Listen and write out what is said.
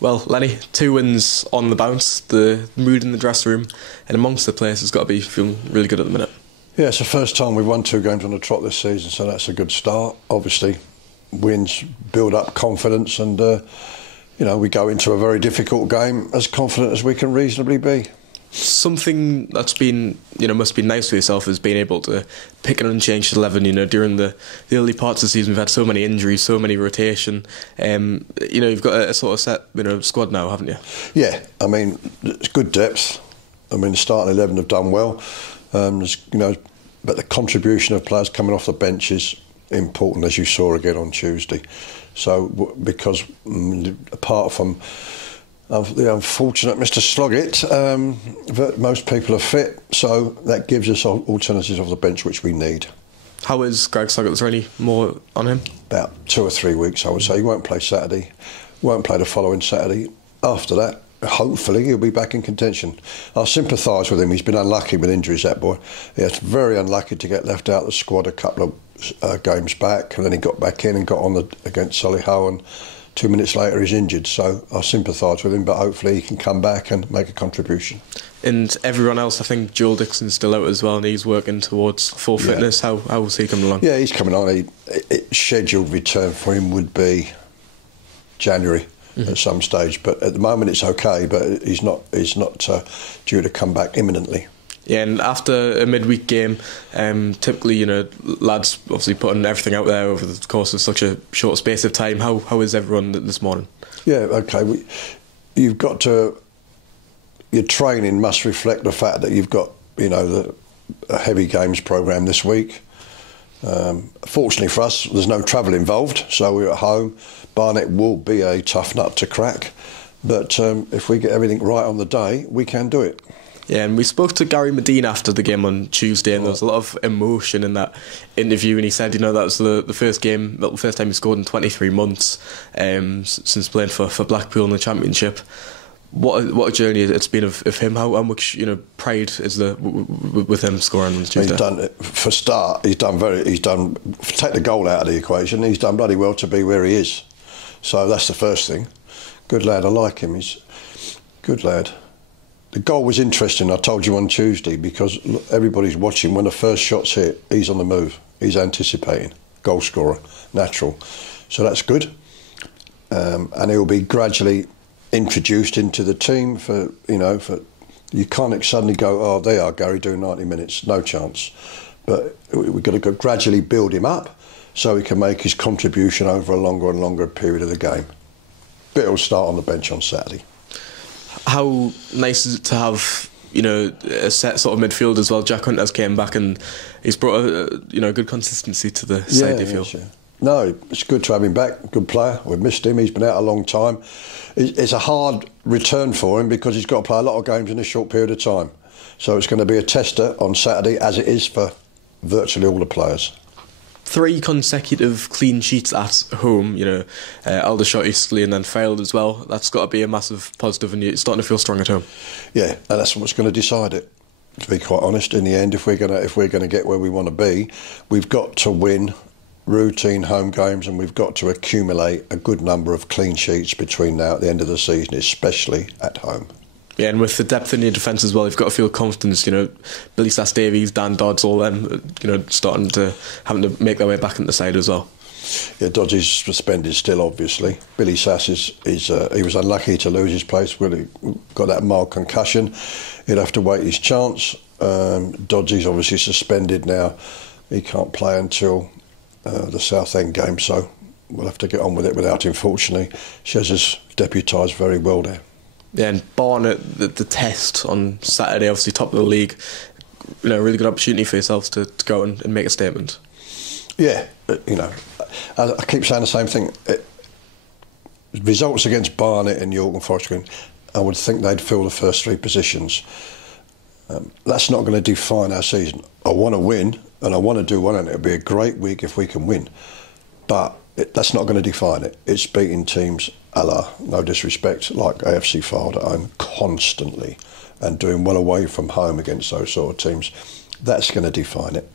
Well, Lennie, 2 wins on the bounce. The mood in the dressing room and amongst the players has got to be feeling really good at the minute. Yeah, it's the first time we've won 2 games on the trot this season, so that's a good start. Obviously, wins build up confidence, and we go into a very difficult game as confident as we can reasonably be. Something that's been, must be nice for yourself is being able to pick an unchanged 11. During the early parts of the season, we've had so many injuries, so many rotation. You've got a sort of set, squad now, haven't you? Yeah, I mean, it's good depth. I mean, the starting 11 have done well. But the contribution of players coming off the bench is important, as you saw again on Tuesday. So, because apart from the unfortunate Mr. Sloggett, most people are fit, so that gives us alternatives off the bench which we need. How is Greg Sloggett? Is there any more on him? About 2 or 3 weeks, I would say. He won't play Saturday, won't play the following Saturday. After that, hopefully he'll be back in contention. I sympathise with him. He's been unlucky with injuries, that boy. He's very unlucky to get left out of the squad a couple of games back, and then he got back in and got on against Solihull, and 2 minutes later he's injured. So I sympathise with him, but hopefully he can come back and make a contribution. And everyone else, I think Joel Dixon's still out as well, and he's working towards full fitness. How was he coming along? Yeah, he's coming on. Scheduled return for him would be January. At some stage, but at the moment it's okay. But he's not due to come back imminently. Yeah, and after a midweek game, typically lads obviously putting everything out there over the course of such a short space of time. How is everyone this morning? Yeah, okay. You've got to. Your training must reflect the fact that you've got a heavy games programme this week. Fortunately for us, there's no travel involved, so we're at home. Barnet will be a tough nut to crack, but if we get everything right on the day, we can do it. Yeah, and we spoke to Gary Medine after the game on Tuesday, and there was a lot of emotion in that interview, and he said, that was the first time he scored in 23 months since playing for Blackpool in the Championship. What a journey it's been of him. How much pride is there with him scoring on Tuesday? He's done. Take the goal out of the equation. He's done bloody well to be where he is. So that's the first thing. Good lad. I like him. He's a good lad. The goal was interesting. I told you on Tuesday, because everybody's watching. When the first shot's hit, he's on the move. He's anticipating. Goal scorer, natural. So that's good. And he'll be gradually introduced into the team for you can't suddenly go, oh, they are Gary doing 90 minutes, no chance. But we've got to gradually build him up so he can make his contribution over a longer and longer period of the game. But he'll start on the bench on Saturday. How nice is it to have a set sort of midfield as well? Jack Hunter's came back and he's brought a good consistency to the side, do you feel? Sure. No, it's good to have him back. Good player. We've missed him. He's been out a long time. It's a hard return for him because he's got to play a lot of games in a short period of time. So it's going to be a tester on Saturday, as it is for virtually all the players. 3 consecutive clean sheets at home, Aldershot, Eastleigh and then failed as well. That's got to be a massive positive, and you're starting to feel strong at home. Yeah, and that's what's going to decide it. To be quite honest, in the end, if we're going to get where we want to be, we've got to win routine home games, and we've got to accumulate a good number of clean sheets between now and the end of the season, especially at home. Yeah, and with the depth in your defence as well, you've got to feel confidence. Billy Sass-Davies, Dan Dodds, all them, having to make their way back into the side as well. Yeah, Dodds is suspended still, obviously. Billy Sass he was unlucky to lose his place. Really got that mild concussion. He'd have to wait his chance. Dodds is obviously suspended now. He can't play until the Southend game, so we'll have to get on with it without him, fortunately. Shez has deputised very well there. Yeah, and Barnet, the test on Saturday, obviously top of the league, a really good opportunity for yourselves to go and make a statement. Yeah, I keep saying the same thing. Results against Barnet and York and Forest Green, I would think they'd fill the first 3 positions. That's not going to define our season. I want to win, and I want to do well, and it'll be a great week if we can win. But that's not going to define it. It's beating teams, no disrespect, like AFC Fylde at home constantly, and doing well away from home against those sort of teams. That's going to define it.